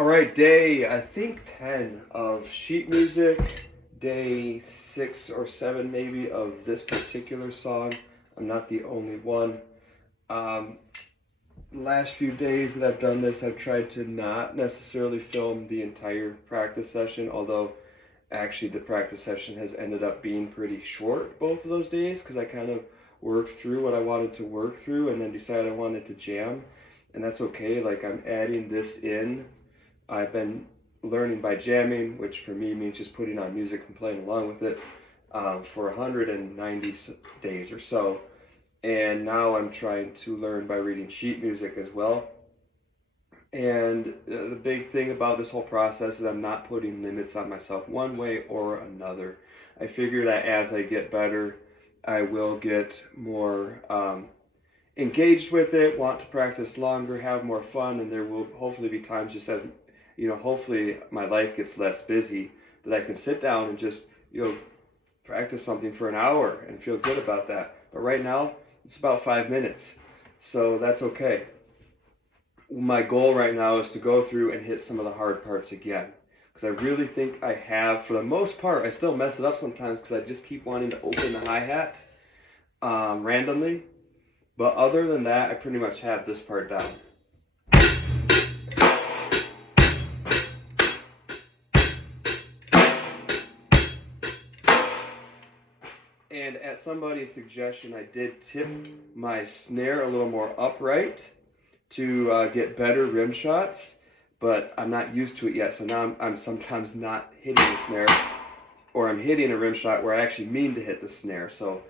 All right, day I think 10 of sheet music, day 6 or 7 maybe of this particular song. I'm not the only one. Um, Last few days that I've done this, I've tried to not necessarily film the entire practice session, although actually the practice session has ended up being pretty short both of those days because I kind of worked through what I wanted to work through and then decided I wanted to jam, and that's okay. Like, I'm adding this in. I've been learning by jamming, which for me means just putting on music and playing along with it, for 190 days or so. And now I'm trying to learn by reading sheet music as well. And the big thing about this whole process is I'm not putting limits on myself one way or another. I figure that as I get better, I will get more engaged with it, want to practice longer, have more fun, and there will hopefully be times, just as hopefully my life gets less busy, that I can sit down and just practice something for an hour and feel good about that. But right now it's about 5 minutes, so that's okay. My goal right now is to go through and hit some of the hard parts again, because I really think I have, for the most part. I still mess it up sometimes because I just keep wanting to open the hi-hat randomly, but other than that, I pretty much have this part down. And at somebody's suggestion, I did tip my snare a little more upright to get better rim shots, but I'm not used to it yet, so now I'm sometimes not hitting the snare, or I'm hitting a rim shot where I actually mean to hit the snare, so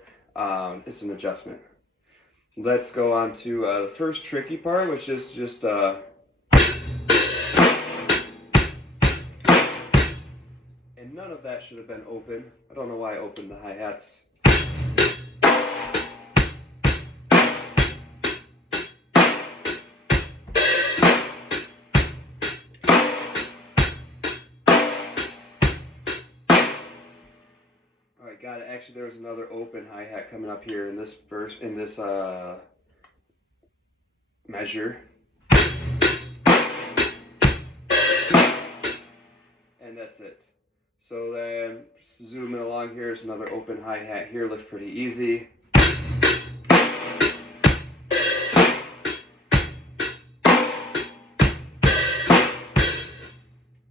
it's an adjustment. Let's go on to the first tricky part, which is just and none of that should have been open. I don't know why I opened the hi-hats. Alright, got it. Actually, there was another open hi-hat coming up here in this verse, in this measure. And that's it. So then, zooming along, here's another open hi-hat here. Looks pretty easy.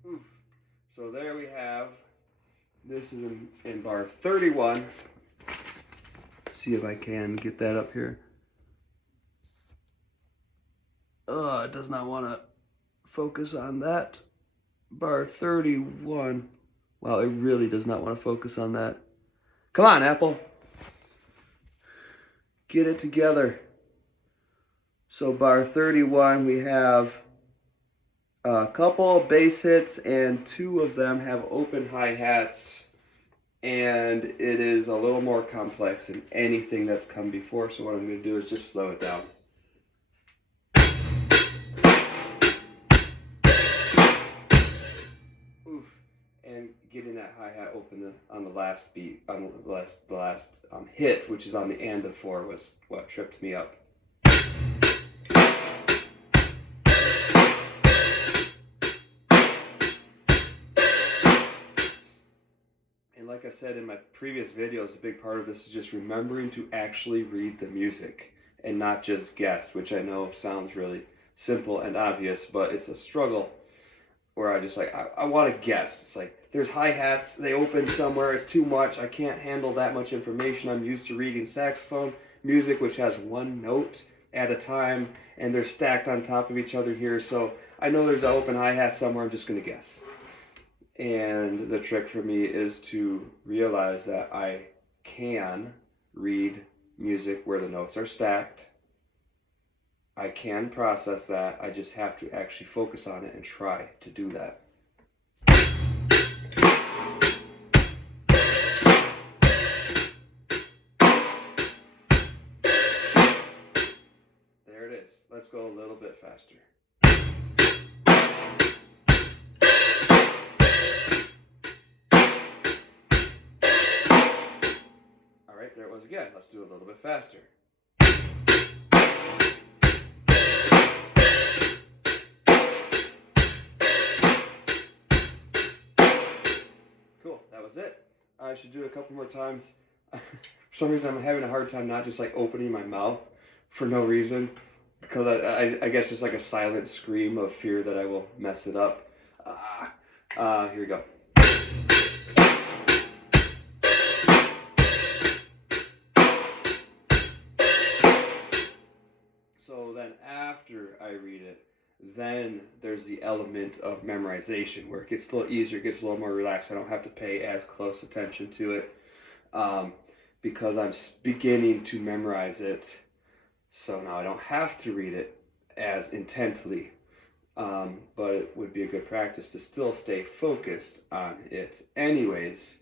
Oof. So there we have. This is in bar 31. See if I can get that up here. It does not want to focus on that. Bar 31. Wow, it really does not want to focus on that. Come on, Apple. Get it together. So bar 31, we have a couple bass hits, and 2 of them have open hi-hats, and it is a little more complex than anything that's come before, so what I'm going to do is just slow it down. Oof. And getting that hi-hat open on the last beat, on the last hit, which is on the end of 4, was what tripped me up. And like I said in my previous videos, a big part of this is just remembering to actually read the music and not just guess, which I know sounds really simple and obvious, but it's a struggle where I want to guess. It's like, there's hi-hats, they open somewhere, it's too much, I can't handle that much information. I'm used to reading saxophone music, which has 1 note at a time, and they're stacked on top of each other here, so I know there's an open hi-hat somewhere, I'm just going to guess. And the trick for me is to realize that I can read music where the notes are stacked. I can process that. I just have to actually focus on it and try to do that. There it is. Let's go a little bit faster. Alright, there it was again. Let's do a little bit faster. that was it. I should do it a couple more times. For some reason, I'm having a hard time not just like opening my mouth for no reason, because I guess just like a silent scream of fear that I will mess it up. Here we go. So then after I read it, then there's the element of memorization where it gets a little easier, it gets a little more relaxed. I don't have to pay as close attention to it because I'm beginning to memorize it. So now I don't have to read it as intently, but it would be a good practice to still stay focused on it anyways,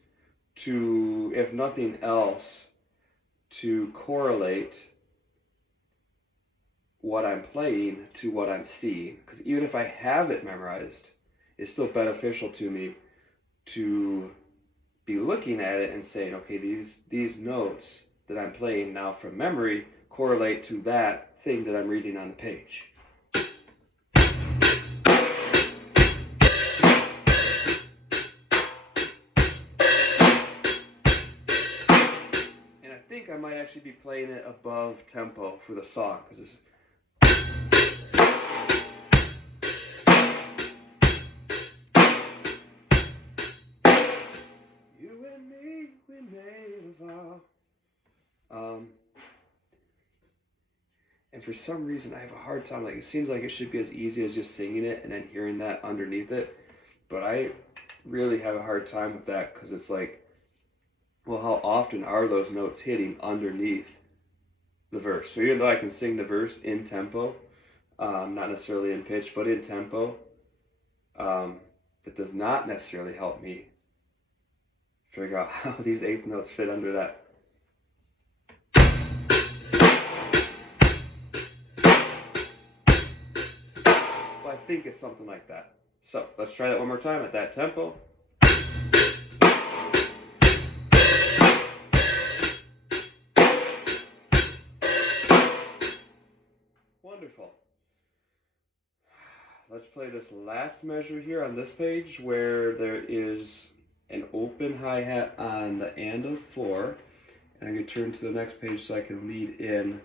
to, if nothing else, to correlate what I'm playing to what I'm seeing. Because even if I have it memorized, it's still beneficial to me to be looking at it and saying, okay, these notes that I'm playing now from memory correlate to that thing that I'm reading on the page. And I think I might actually be playing it above tempo for the song, because it's and for some reason I have a hard time, like it seems like it should be as easy as just singing it and then hearing that underneath it, but I really have a hard time with that, because it's like, well, how often are those notes hitting underneath the verse? So even though I can sing the verse in tempo, not necessarily in pitch, but in tempo, that does not necessarily help me figure out how these eighth notes fit under that. Well, I think it's something like that. So let's try that one more time at that tempo. Wonderful. Let's play this last measure here on this page, where there is an open hi-hat on the and of 4. And I'm going to turn to the next page so I can lead in,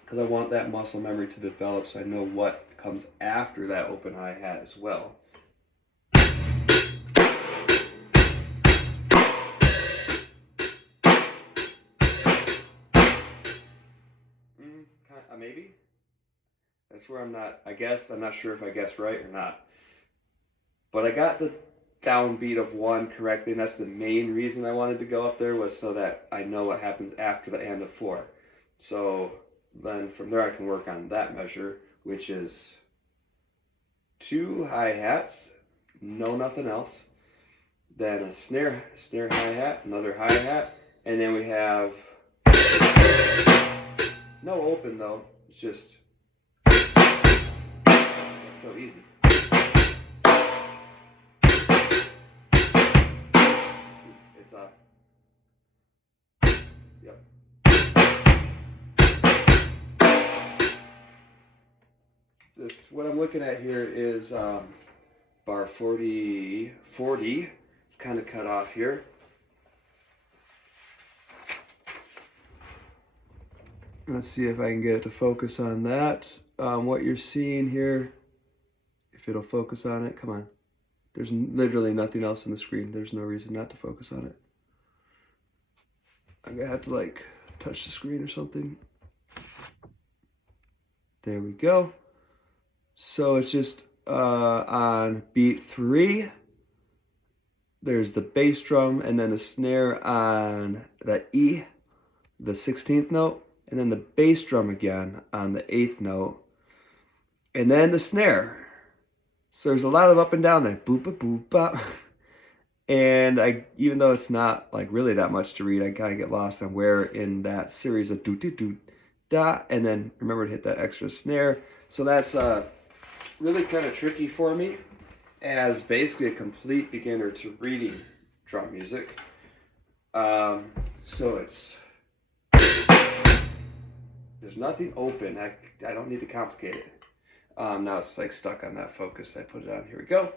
because I want that muscle memory to develop so I know what comes after that open hi-hat as well. Maybe. That's where I'm not, I'm not sure if I guessed right or not. But I got the downbeat of 1 correctly, and that's the main reason I wanted to go up there, was so that I know what happens after the and of 4. So then from there I can work on that measure, which is 2 hi-hats, no nothing else, then a snare hi-hat, another hi-hat, and then we have no open though, it's just, it's so easy. It's yep. What I'm looking at here is bar 40. It's kind of cut off here. Let's see if I can get it to focus on that. What you're seeing here, if it'll focus on it, come on. There's literally nothing else on the screen. There's no reason not to focus on it. I'm gonna have to like touch the screen or something. There we go. So it's just on beat 3, there's the bass drum, and then the snare on the E, the 16th note, and then the bass drum again on the 8th note, and then the snare. So there's a lot of up and down there, boop a boop bop. And even though it's not like really that much to read, I kind of get lost on where in that series of do do do da, and then remember to hit that extra snare. So that's really kind of tricky for me as basically a complete beginner to reading drum music. So there's nothing open. I don't need to complicate it. Now it's like stuck on that focus. I put it on. Here we go.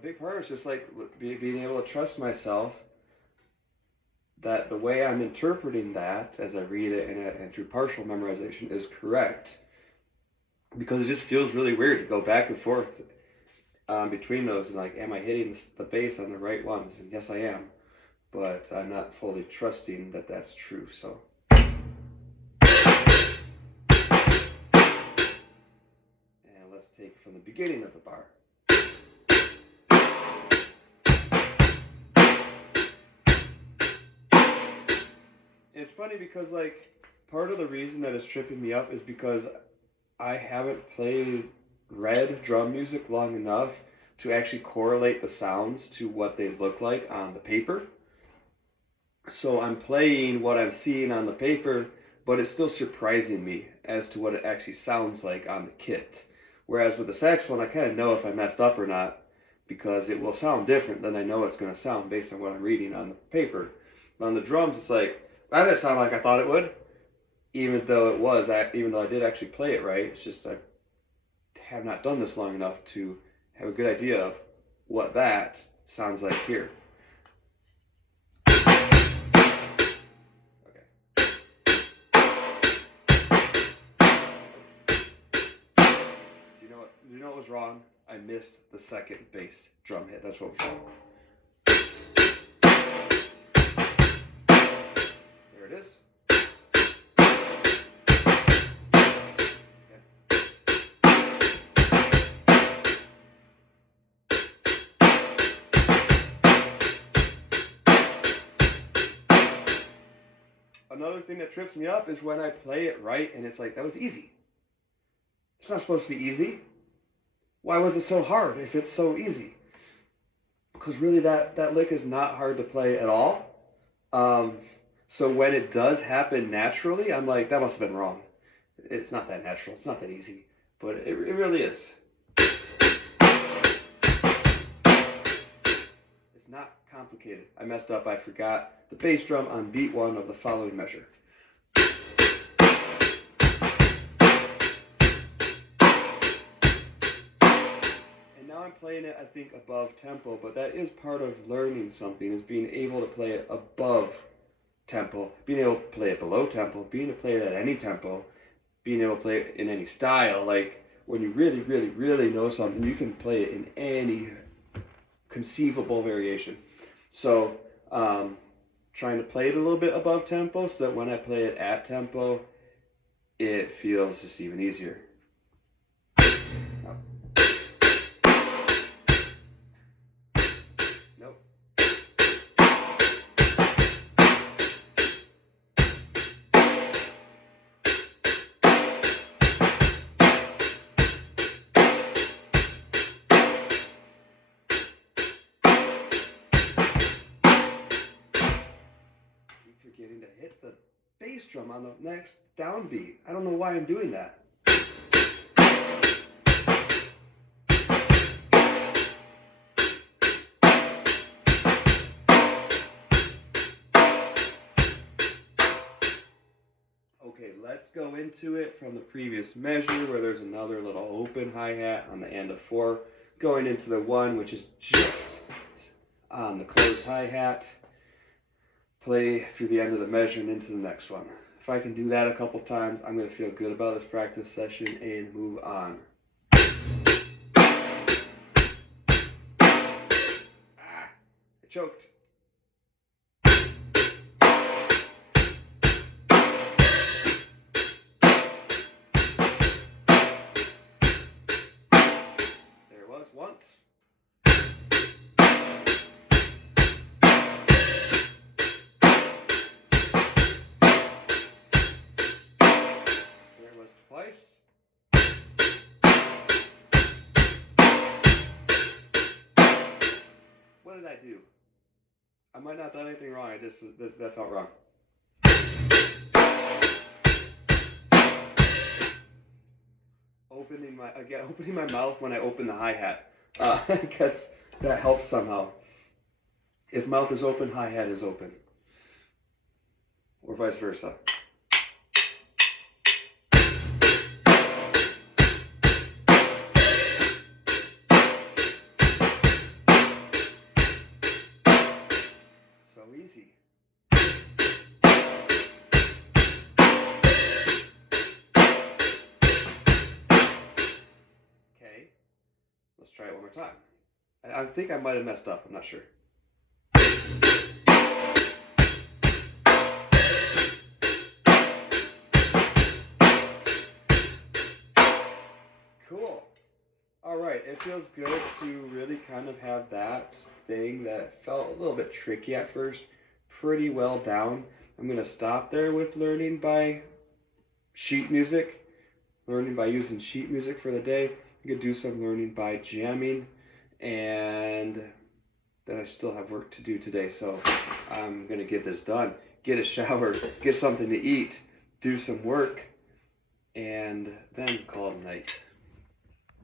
big part is just like being able to trust myself that the way I'm interpreting that as I read it and through partial memorization is correct. Because it just feels really weird to go back and forth between those and like, am I hitting the bass on the right ones? And yes, I am, but I'm not fully trusting that that's true. So. And let's take it from the beginning of the bar. It's funny because like part of the reason that it's tripping me up is because I haven't played read drum music long enough to actually correlate the sounds to what they look like on the paper. So I'm playing what I'm seeing on the paper, but it's still surprising me as to what it actually sounds like on the kit. Whereas with the saxophone, I kind of know if I messed up or not because it will sound different than I know it's going to sound based on what I'm reading on the paper. But on the drums, it's like, that didn't sound like I thought it would, even though I did actually play it right. It's just I have not done this long enough to have a good idea of what that sounds like here. Okay. You know what was wrong? I missed the second bass drum hit. That's what was wrong. There it is. Another thing that trips me up is when I play it right and it's like, that was easy. It's not supposed to be easy. Why was it so hard if it's so easy? Because really that lick is not hard to play at all. So when it does happen naturally, I'm like, that must have been wrong. It's not that natural. It's not that easy. But it really is. It's not complicated. I messed up. I forgot the bass drum on beat 1 of the following measure. And now I'm playing it, I think, above tempo, but that is part of learning something, is being able to play it above tempo, being able to play it below tempo, being able to play it at any tempo, being able to play it in any style. Like, when you really, really, really know something, you can play it in any conceivable variation. So, trying to play it a little bit above tempo so that when I play it at tempo, it feels just even easier. Nope. Forgetting to hit the bass drum on the next downbeat. I don't know why I'm doing that. Okay, let's go into it from the previous measure where there's another little open hi-hat on the end of 4, going into the 1, which is just on the closed hi-hat. Play through the end of the measure and into the next one. If I can do that a couple times, I'm going to feel good about this practice session and move on. I choked. There it was once. Twice. What did I do? I might not have done anything wrong. That felt wrong. Opening my mouth when I open the hi-hat, because that helps somehow. If mouth is open, hi-hat is open, or vice versa. There easy. Okay, let's try it one more time. I think I might have messed up. I'm not sure. Cool. All right, it feels good to really kind of have that thing that felt a little bit tricky at first pretty well down. I'm going to stop there with learning by sheet music, learning by using sheet music for the day. I'm going to do some learning by jamming, and then I still have work to do today, so I'm going to get this done. Get a shower, get something to eat, do some work, and then call it a night.